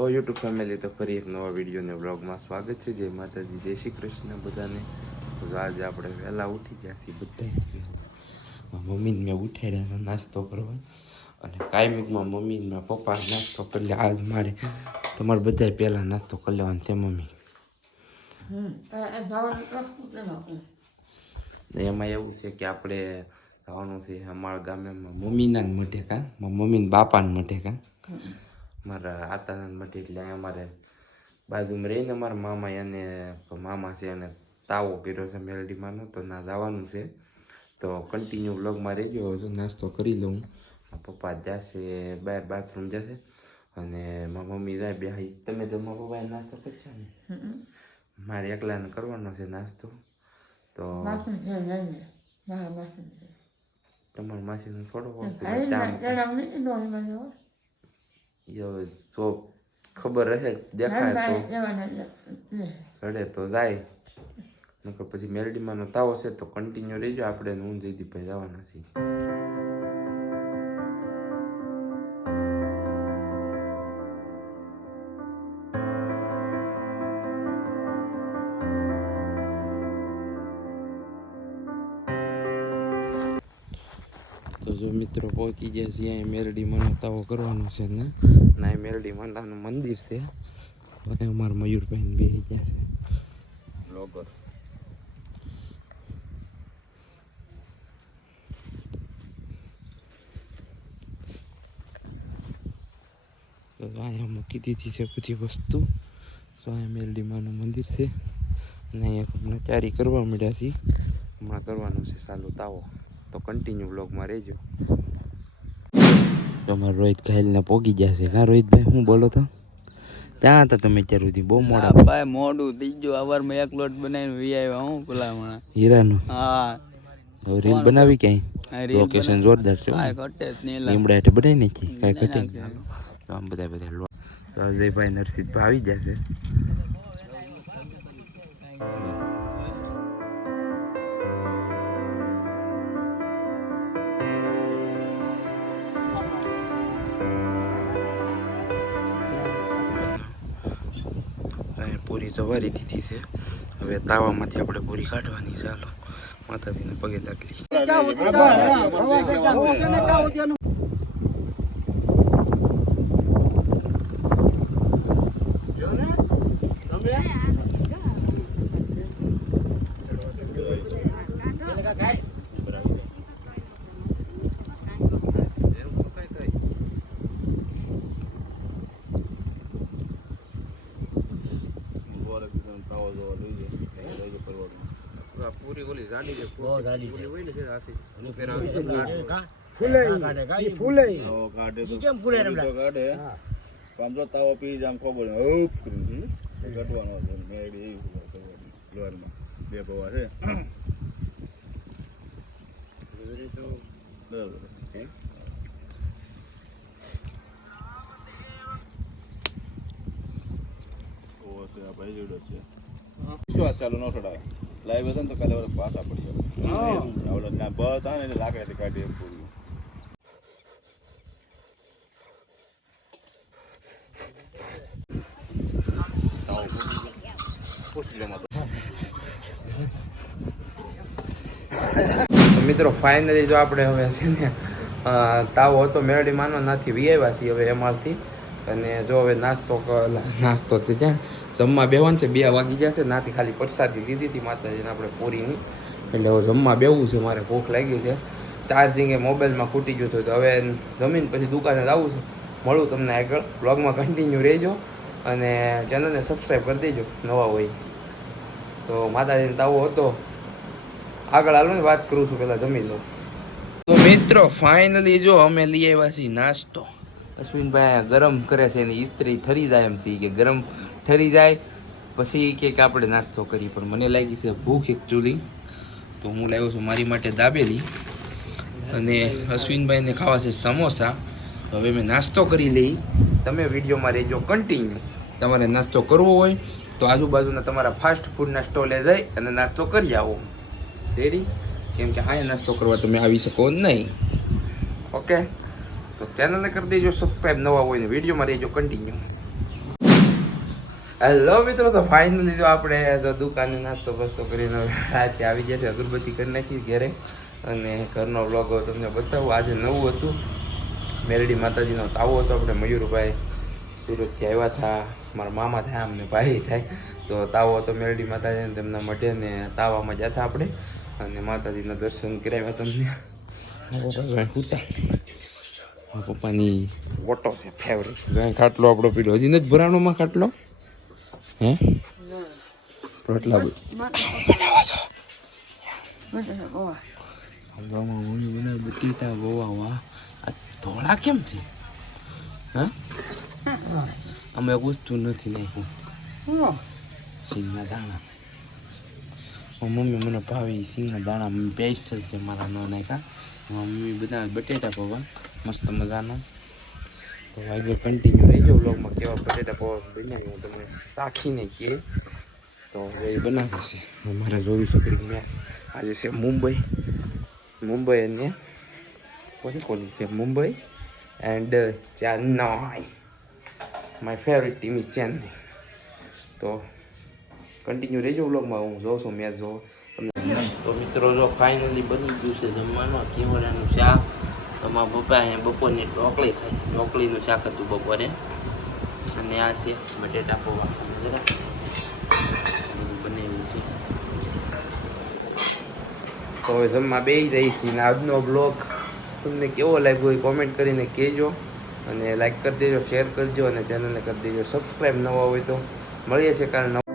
Hello YouTube family, તો ફરી એક નવા વિડીયોને વ્લોગમાં સ્વાગત છે. જય માતાજી, જય શ્રી કૃષ્ણ બધાને. તો આજે આપણે વહેલા ઉઠી ગયા છીએ બધા. મમ્મીને મેં ઉઠાડ્યા નાસ્તો કરવા, અને કાયમિકમાં મમ્મી ને પપ્પા નાસ્તો કરી લે. આજ મારે તમારે બધા પહેલાં નાસ્તો કરી લેવાનો છે મમ્મી. એમાં એવું છે કે આપણે જવાનું છે અમારા ગામમાં મમ્મીના જ મઢે કાં, મમ્મીને બાપાને મઢે કાં, મારા આતાના મઢે. એટલે અમારે બાજુમાં રહીને અમારા મામા, એને મામા છે અને તાવો કર્યો છે મેલડીમાંનો, તો ના જવાનું છે. તો કન્ટિન્યુ વ્લોગમાં રહેજો. હજુ નાસ્તો કરી લઉં. પપ્પા જશે બહાર, બાથરૂમ જશે, અને મારા મમ્મી જાય બે. તમે તો મારા પપ્પાએ નાસ્તો કરશો ને? મારે એકલાને કરવાનો છે નાસ્તો. તો તમારા માસીનું થોડો જો ખબર રહે, દેખાય તો સડે તો જાય, નકર પછી મેલડીમાંનો તાવો છે. તો કન્ટિન્યુ રહેજો. આપણે હું જયદીપભાઈ જવાના છીએ. તો જો મિત્રો પહોંચી ગયા છીએ. અહીં મેરડી માનો તાવો કરવાનો છે ને, ના મેરડી માતાનું મંદિર છે. અને અમારા મયુરભાઈ બેસી ગયા છે બ્લોગર. તો અહીંયા મૂકી દીધી છે બધી વસ્તુ. તો અહીંયા મેરડી માનું મંદિર છે, અને અહીંયા હમણાં તૈયારી કરવા માંડ્યા છીએ. હમણાં કરવાનું છે સાલું તાવો. તો કન્ટિન્યુ બ્લોગમાં રહેજો. તમારે રોહિત ઘાયલને પોગી ગયા છે કા રોહિતભાઈ? હું બોલો તો ત્યાં હતા તમે અત્યાર સુધી? બહુ મોડા ભાઈ, મોડું થઈ ગયું. અવારમાં એક લોટ બનાવીને વી આવ્યા હું ભલામણ હીરાનું. હા, રીલ બનાવી ક્યાંય? લોકેશન જોરદાર છે. લીમડા એટલે બનાવી નાખી, કાંઈ ઘટે નહીં. તો આમ બધા લોટ. તો અજયભાઈ નરસિંહભાઈ આવી જશે. પૂરી તો વારી દીધી છે. હવે તાવામાંથી આપણે પૂરી કાઢવાની. ચાલો માતાજીને પગે લાગી. પૂરી ઓલી જાડી છે, બહુ જાડી છે. હોય ને છે આસી અને પેરા ફૂલે ફૂલે કાઢે તો કેમ ફૂલે રમલા કાઢે. પાંચો તાવો પી જામ ખબર હપ કરી કાઢવાનો છે. મેડી લોરમાં બે પવા છે. તો હે ઓ છે આ ભાઈ જોડો છે. વિશ્વાસ ચાલુ ન છોડાય. લાઈવ હશે ને તો કાલે પાછા પડી જાય. આવડે ના બસ આવે ને લાકડાથી કાઢીએ પૂરી. મિત્રો ફાઇનલી જો આપણે હવે છે ને તાવો હતો મેરડી માનો નાથી વી આવ્યા છીએ હવે એમાંથી. અને જો હવે નાસ્તો તો ત્યાં જમવા બેવાનું છે. 2 વાગી ગયા છે. નાથી ખાલી પ્રસાદી દીધી હતી માતાજીને આપણે પૂરીની. એટલે હવે જમવા બેવું છે. મારે ભૂખ લાગી છે. ચાર્જિંગ એ મોબાઈલમાં ખૂટી ગયું હતું. તો હવે જમીન પછી દુકાને જવું છે. મળું તમને આગળ. બ્લોગમાં કન્ટિન્યુ રહેજો, અને ચેનલને સબસ્ક્રાઈબ કરી દેજો નવા હોય તો. માતાજીનો તાવો હતો. આગળ હાલો ને વાત કરું છું, પહેલાં જમી લો. તો મિત્રો ફાઇનલી જો અમે લઈ આવ્યા છીએ નાસ્તો. અશ્વિનભાઈ ગરમ કરે છે, એની ઇસ્ત્રી ઠરી જાય એમ છે કે ગરમ ઠરી જાય પછી કે આપણે નાસ્તો કરીએ. પણ મને લાગી છે ભૂખ એકચ્યુઅલી, તો હું લાવ્યો છું મારી માટે દાબેલી, અને અશ્વિનભાઈને ખાવા છે સમોસા. તો હવે મેં નાસ્તો કરી લઈ. તમે વિડીયોમાં રહેજો કન્ટિન્યુ. તમારે નાસ્તો કરવો હોય તો આજુબાજુના તમારા ફાસ્ટ ફૂડના સ્ટોલે જઈ અને નાસ્તો કરી આવો. રેડી? કેમ કે અહીંયા નાસ્તો કરવા તમે આવી શકો નહીં. ઓકે, તો ચેનલને કરી દેજો સબસ્ક્રાઈબ નવા હોય ને. વિડીયોમાં રહેજો કન્ટિન્યુ. હેલો મિત્રો, તો ફાઇનલી જો આપણે જો દુકાને નાસ્તો બસ્તો કરીને હવે રાતે આવી ગયા છે. અગરબત્તી કરી નાખી ઘેરે અને ઘરનો વ્લોગ તમને બતાવું. આજે નવું હતું, મેરડી માતાજીનો તાવો હતો. આપણે મયુરભાઈ સુરતથી આવ્યા હતા, મારા મામા થાય અમને ભાઈ થાય. તો તાવો હતો મેરડી માતાજીને, તેમના મઢે ને તાવામાં ગયા હતા આપણે અને માતાજીના દર્શન કરાવ્યા તમને. પપ્પાની ઓટો છે ફેવરેટ. ખાટલો આપણો પીલો હજી નથી ભરાણોમાં ખાટલો. હે રોટલા બનાવવા બટીકા બહુ આ ધોળા કેમ છે? હા અમે પૂછતું નથી નાખ્યું સિંગના દાણા. મમ્મી મને ભાવે સિંગના દાણા સ્પેશિયલ છે મારા નો નાખ્યા. મમ્મી બનાવે બટેટા પૌવા મસ્ત મજાના. તો આગળ કન્ટિન્યુ રહીજો વ્લોગમાં. કેવા બટેટા પૌવા બનાવી હું તમને શાખીને કહે. તો એ બનાવે છે અમારા 24 મેચ. આજે છે મુંબઈ અને કોની છે Mumbai and Chennai. My favourite team is Chennai. તો કન્ટિન્યુ રહેજો વ્લોગમાં. હું જોઉં છું મેચ જોઉં તમને. તો મિત્રો જો ફાઇનલી બની ગયું છે જમવાનું. કેવડાનું શાક. તમારા પપ્પા અહીંયા બપોરની ઢોકળી ખાય છે. ઢોકળીનું શાક હતું બપોરે. અને આ છે બટેટા પૌવા જરા બનાવ્યું છે. તો હવે જમવા બેસી જઈ છીએ. આજનો બ્લોગ તમને કેવો લાગ્યો એ કોમેન્ટ કરીને કહેજો. અને લાઈક કરી દેજો, શેર કરજો અને ચેનલને કરી દેજો સબસ્ક્રાઈબ. નવા હોય તો મળીએ છીએ કાલે.